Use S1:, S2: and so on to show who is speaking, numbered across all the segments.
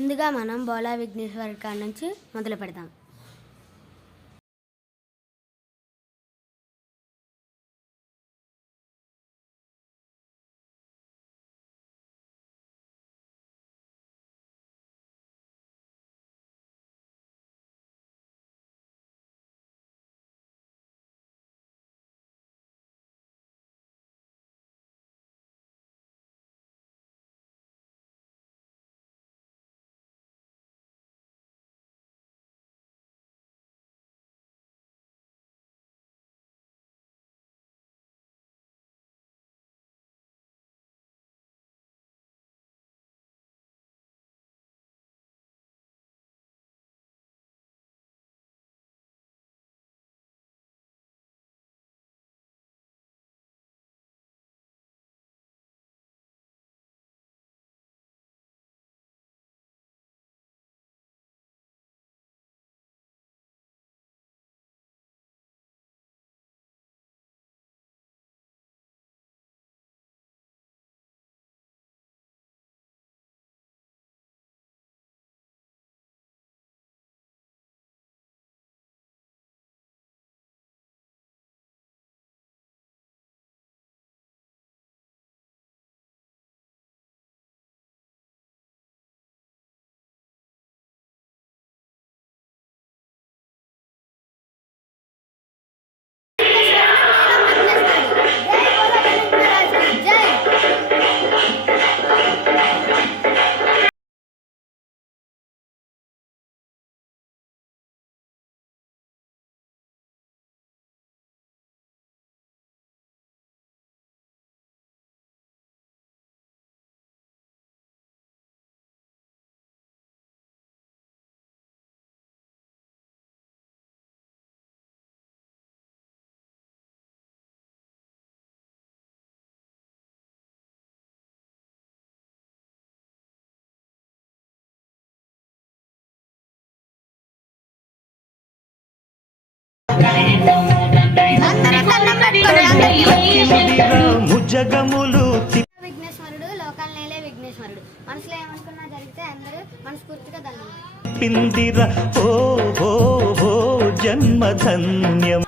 S1: ముందుగా మనం బోలా విఘ్నేశ్వర్ కాడ నుంచి మొదలు పెడదాం
S2: ముజగములు
S1: విఘ్నేశ్వరుడు లోకాల నేలే విఘ్నేశ్వరుడు. మనసులో ఏమనుకున్నా జరిగితే అందరూ మనస్ఫూర్తిగా
S2: ఓ ఓ జన్మధన్యం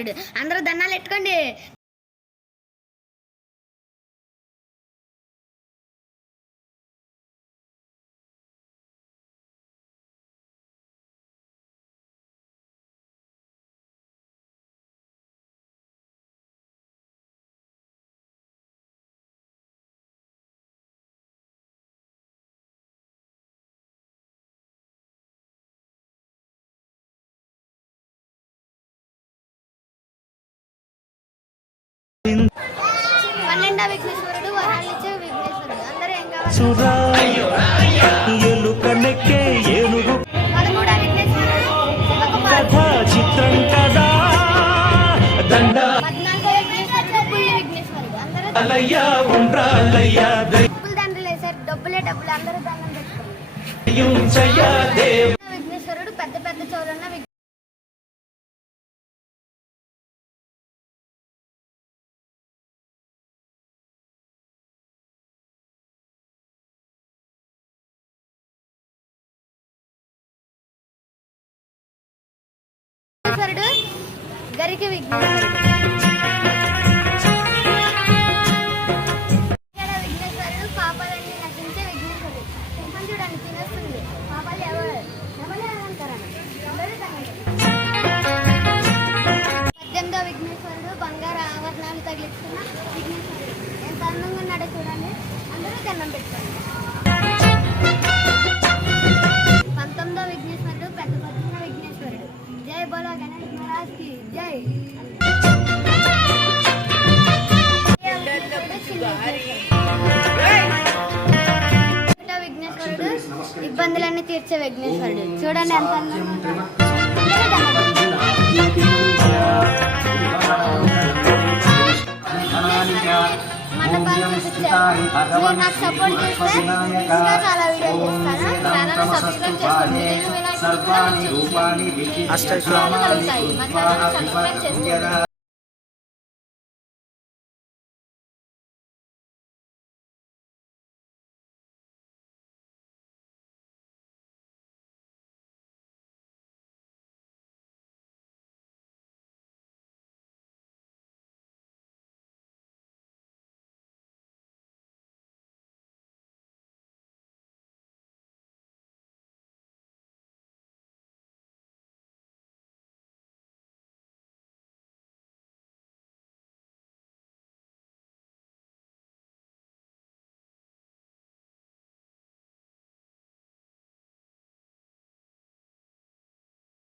S1: అయిన అందరూ దన్నాలు ఎట్టుకోండి.
S2: నెక్కే ఏనుగు. కథ చిత్రం కదా దండ. అలయ్య ఉండ్రాళ్ళయ్య
S1: డబ్బులు డబ్బులే అందరూ దండం పెట్టుకోండి. విఘ్నేశ్వరుడు పెద్ద పెద్ద చోళన్న విఘ్నేశ్వరుడు గరికి విఘ్నేశ్వరుడు ఇక్కడ విఘ్నేశ్వరుడు పాపాలన్నీ నశించే విఘ్నేశ్వరుడు సింహం తినేస్తుంది. పాపాలు ఎవరు? పద్దెనిమిదో విఘ్నేశ్వరుడు బంగారు ఆభరణాలు తగిలిస్తున్న విఘ్నేశ్వరుడు ఎంత అందంగా ఉన్నాడో చూడండి. అందరూ దండం పెట్టుకోండి. ఇబ్బందులన్నీ తీర్చే విఘ్నేశ్వరుడు. చూడండి ఎంత అందంగా నాకు సపోర్ట్ చేస్తే ఇంకా చాలా వీడియోలు చేస్తాను ఛానల్ సబ్స్క్రైబ్ చేసుకోండి. నేను వినాయకుడి కూడా
S3: సర్వాణి రూపాణి
S1: కలుగుతాయి. మా ఛానల్ సబ్స్క్రైబ్ చేసుకోండి.